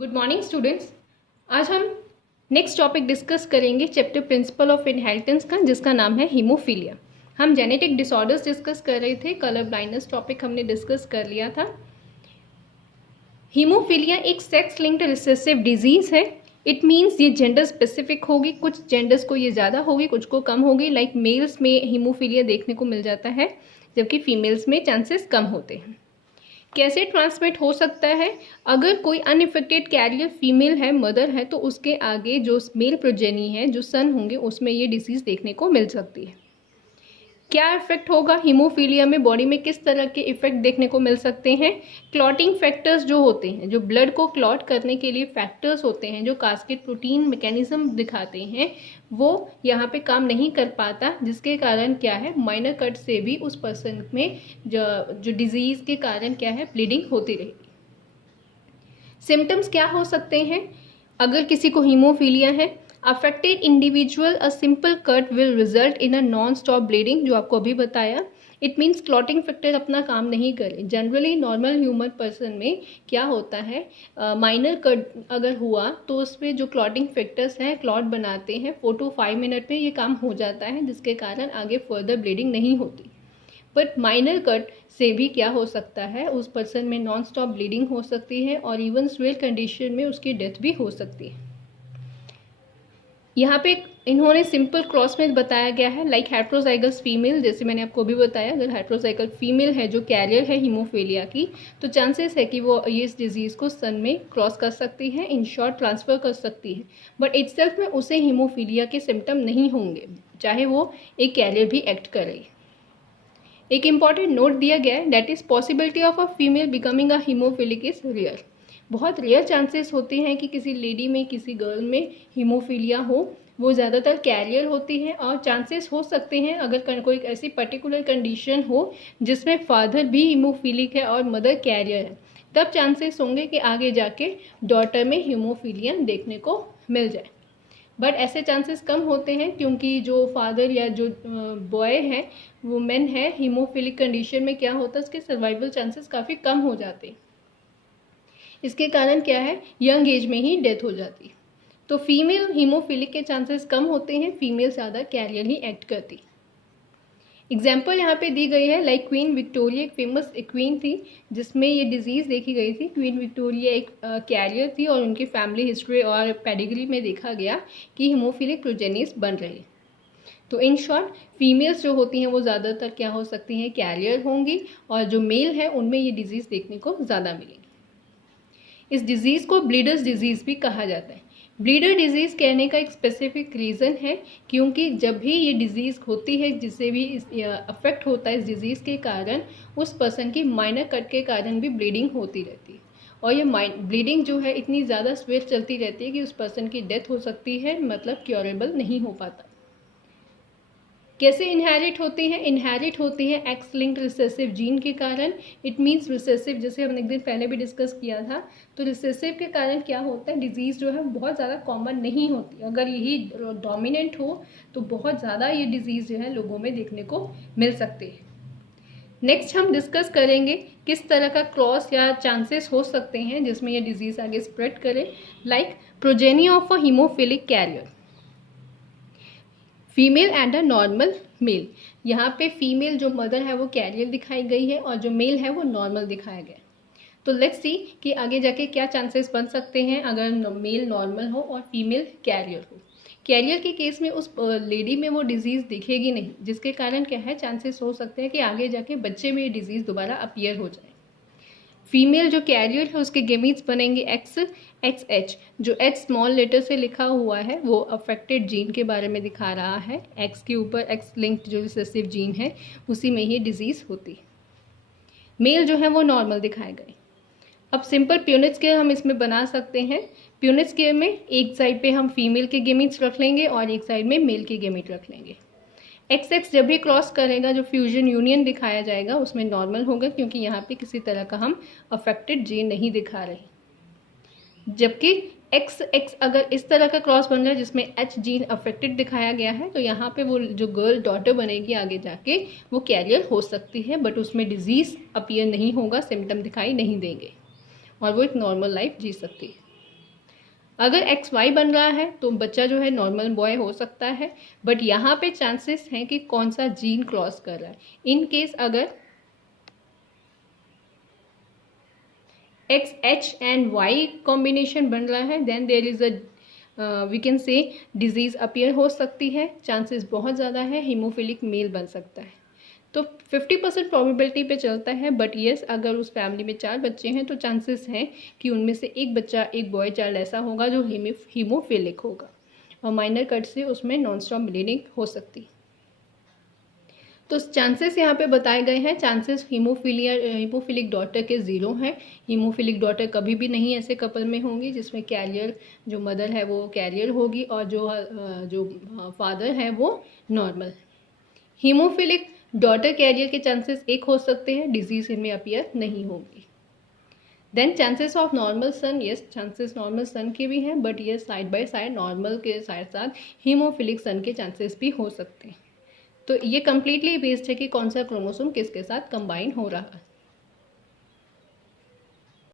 Good morning students. आज हम next topic discuss करेंगे चैप्टर प्रिंसिपल ऑफ इनहेरिटेंस का, जिसका नाम है हीमोफीलिया। हम जेनेटिक डिसऑर्डर्स डिस्कस कर रहे थे, कलर ब्लाइंडनेस टॉपिक हमने डिस्कस कर लिया था। हीमोफीलिया एक सेक्स लिंक्ड रिसेसिव डिजीज़ है। इट मीन्स ये जेंडर स्पेसिफिक होगी, कुछ जेंडर्स को ये ज़्यादा होगी, कुछ को कम होगी। लाइक मेल्स में हीमोफीलिया देखने को मिल जाता है, जबकि फीमेल्स में चांसेस कम होते हैं। कैसे ट्रांसमिट हो सकता है? अगर कोई अनइफेक्टेड कैरियर फीमेल है, मदर है, तो उसके आगे जो मेल प्रोजेनी है, जो सन होंगे, उसमें ये डिसीज़ देखने को मिल सकती है। क्या इफेक्ट होगा हीमोफीलिया में? बॉडी में किस तरह के इफेक्ट देखने को मिल सकते हैं? क्लॉटिंग फैक्टर्स जो होते हैं, जो ब्लड को क्लॉट करने के लिए फैक्टर्स होते हैं, जो कास्केड प्रोटीन मैकेनिज्म दिखाते हैं, वो यहाँ पे काम नहीं कर पाता, जिसके कारण क्या है, माइनर कट से भी उस पर्सन में जो डिजीज़ के कारण क्या है, ब्लीडिंग होती रहेगी। सिम्टम्स क्या हो सकते हैं अगर किसी को हीमोफीलिया है? Affected individual, a simple cut will result in a non stop bleeding, जो आपको अभी बताया। इट मीन्स क्लॉटिंग फैक्टर अपना काम नहीं करे। जनरली नॉर्मल ह्यूमन पर्सन में क्या होता है, माइनर कट अगर हुआ तो उसमें जो क्लॉटिंग फैक्टर्स हैं, क्लॉट बनाते हैं, 4 to 5 मिनट में ये काम हो जाता है, जिसके कारण आगे फर्दर ब्लीडिंग नहीं होती। बट माइनर कट से भी क्या हो सकता है, उस पर्सन में नॉन स्टॉप ब्लीडिंग हो सकती है और इवन सिवियर कंडीशन में उसकी डेथ भी हो सकती है। यहाँ पे इन्होंने सिंपल क्रॉस में बताया गया है, लाइक हेट्रोजाइगस फीमेल, जैसे मैंने आपको भी बताया, अगर हेट्रोजाइगल फीमेल है जो कैरियर है हीमोफीलिया की, तो चांसेस है कि वो ये इस डिजीज़ को सन में क्रॉस कर सकती है, इन शॉर्ट ट्रांसफ़र कर सकती है। बट इटसेल्फ में उसे हीमोफीलिया के सिम्टम नहीं होंगे, चाहे वो एक कैरियर भी एक्ट करे। एक इम्पॉर्टेंट नोट दिया गया है, that is possibility of a female becoming a haemophilic is rare. बहुत रेयर चांसेस होते हैं कि किसी लेडी में, किसी गर्ल में हीमोफीलिया हो। वो ज़्यादातर कैरियर होती है और चांसेस हो सकते हैं अगर कोई ऐसी पर्टिकुलर कंडीशन हो जिसमें फादर भी हीमोफिलिक है और मदर कैरियर है, तब चांसेस होंगे कि आगे जाके डॉटर में हीमोफीलिया देखने को मिल जाए। बट ऐसे चांसेस कम होते हैं, क्योंकि जो फादर या जो बॉय है, वुमेन है, हीमोफिलिक कंडीशन में क्या होता है, उसके सर्वाइवल चांसेस काफ़ी कम हो जाते हैं। इसके कारण क्या है, यंग एज में ही डेथ हो जाती है। तो फीमेल हीमोफिलिक के चांसेस कम होते हैं, फीमेल ज़्यादा कैरियर ही एक्ट करती है। एग्जाम्पल यहाँ पे दी गई है, लाइक क्वीन विक्टोरिया एक फेमस क्वीन थी जिसमें ये डिजीज़ देखी गई थी। क्वीन विक्टोरिया एक कैरियर थी और उनकी फैमिली हिस्ट्री और पेडिग्री में देखा गया कि हीमोफिलिक प्रोजेनिस बन रही। तो इन शॉर्ट फीमेल्स जो होती हैं वो ज़्यादातर क्या हो सकती हैं, कैरियर होंगी, और जो मेल है उनमें ये डिजीज़ देखने को ज़्यादा मिलेगी। इस डिज़ीज़ को ब्लीडर्स डिजीज़ भी कहा जाता है। ब्लीडर डिजीज़ कहने का एक स्पेसिफिक रीज़न है, क्योंकि जब भी ये डिज़ीज़ होती है, जिससे भी अफेक्ट होता है इस डिज़ीज़ के कारण, उस पर्सन की माइनर कट के कारण भी ब्लीडिंग होती रहती है, और ये ब्लीडिंग जो है इतनी ज़्यादा स्वेट चलती रहती है कि उस पर्सन की डेथ हो सकती है, मतलब क्योरेबल नहीं हो पाता। कैसे इनहेरिट होती है? इनहेरिट होती है एक्स लिंक्ड रिसेसिव जीन के कारण। इट मीन्स रिसेसिव, जैसे हमने एक दिन पहले भी डिस्कस किया था, तो रिसेसिव के कारण क्या होता है, डिजीज़ जो है बहुत ज़्यादा कॉमन नहीं होती। अगर यही डोमिनेंट हो तो बहुत ज़्यादा ये डिजीज़ जो है लोगों में देखने को मिल सकती है। नेक्स्ट हम डिस्कस करेंगे किस तरह का क्रॉस या चांसेस हो सकते हैं जिसमें ये डिजीज़ आगे स्प्रेड करे, like progeny of a haemophilic carrier, female and a normal male. यहाँ पे फीमेल जो मदर है वो कैरियर दिखाई गई है और जो मेल है वो नॉर्मल दिखाया गया। तो लेट्स सी कि आगे जाके क्या चांसेस बन सकते हैं अगर मेल नॉर्मल हो और फीमेल कैरियर हो। कैरियर के केस में उस लेडी में वो डिजीज़ दिखेगी नहीं, जिसके कारण क्या है, चांसेस हो सकते हैं कि आगे जाके बच्चे में ये डिजीज़ दोबारा अपीयर हो जाए। फीमेल जो कैरियर है उसके गेमीट्स बनेंगे एक्स, एक्स एच। जो एच स्मॉल लेटर से लिखा हुआ है वो अफेक्टेड जीन के बारे में दिखा रहा है। एक्स के ऊपर एक्स लिंक्ड जो रिसेसिव जीन है उसी में ही डिजीज़ होती है। मेल जो है वो नॉर्मल दिखाए गए। अब सिंपल प्यूनिट स्केयर हम इसमें बना सकते हैं। प्यूनिट स्केयर में एक साइड पे हम फीमेल के गेमीट्स रख लेंगे और एक साइड में मेल के गेमीट रख लेंगे। एक्स एक्स जब भी क्रॉस करेगा, जो फ्यूजन यूनियन दिखाया जाएगा उसमें नॉर्मल होगा, क्योंकि यहाँ पे किसी तरह का हम अफेक्टेड जीन नहीं दिखा रहे। जबकि एक्स एक्स अगर इस तरह का क्रॉस बन रहा है जिसमें एच जीन अफेक्टेड दिखाया गया है, तो यहाँ पे वो जो गर्ल डॉटर बनेगी आगे जाके वो कैरियर हो सकती है, बट उसमें डिजीज़ अपीयर नहीं होगा, सिम्टम दिखाई नहीं देंगे और वो एक नॉर्मल लाइफ जी सकती है। अगर XY बन रहा है तो बच्चा जो है नॉर्मल बॉय हो सकता है, बट यहाँ पे चांसेस हैं कि कौन सा जीन क्रॉस कर रहा है। इन केस अगर XH एंड Y कॉम्बिनेशन बन रहा है, then there is a we can say disease appear हो सकती है, चांसेस बहुत ज़्यादा है, हीमोफिलिक मेल बन सकता है। तो 50% प्रोबेबिलिटी पे चलता है, बट येस अगर उस फैमिली में 4 बच्चे हैं तो चांसेस हैं कि उनमें से एक बच्चा, एक बॉय चाइल्ड ऐसा होगा जो हीमोफिलिक होगा, और माइनर कट से उसमें नॉन स्टॉप ब्लीडिंग हो सकती है। तो चांसेस यहाँ पे बताए गए हैं। चांसेस हीमोफिलिक डॉटर के 0 हैं। हीमोफिलिक डॉटर कभी भी नहीं ऐसे कपल में होंगी जिसमें कैरियर, जो मदर है वो कैरियर होगी और जो फादर है वो नॉर्मल। हीमोफिलिक डॉटर कैरियर के चांसेस 1 हो सकते हैं, डिजीज इनमें अपीयर नहीं होगी। Then chances of normal son, yes chances normal son के भी हैं, बट ये साइड बाय साइड नॉर्मल के साथ साथ हीमोफिलिक सन के चांसेस भी हो सकते हैं। तो ये कम्प्लीटली बेस्ड है कि कौन सा क्रोमोसोम किसके साथ कंबाइन हो रहा है।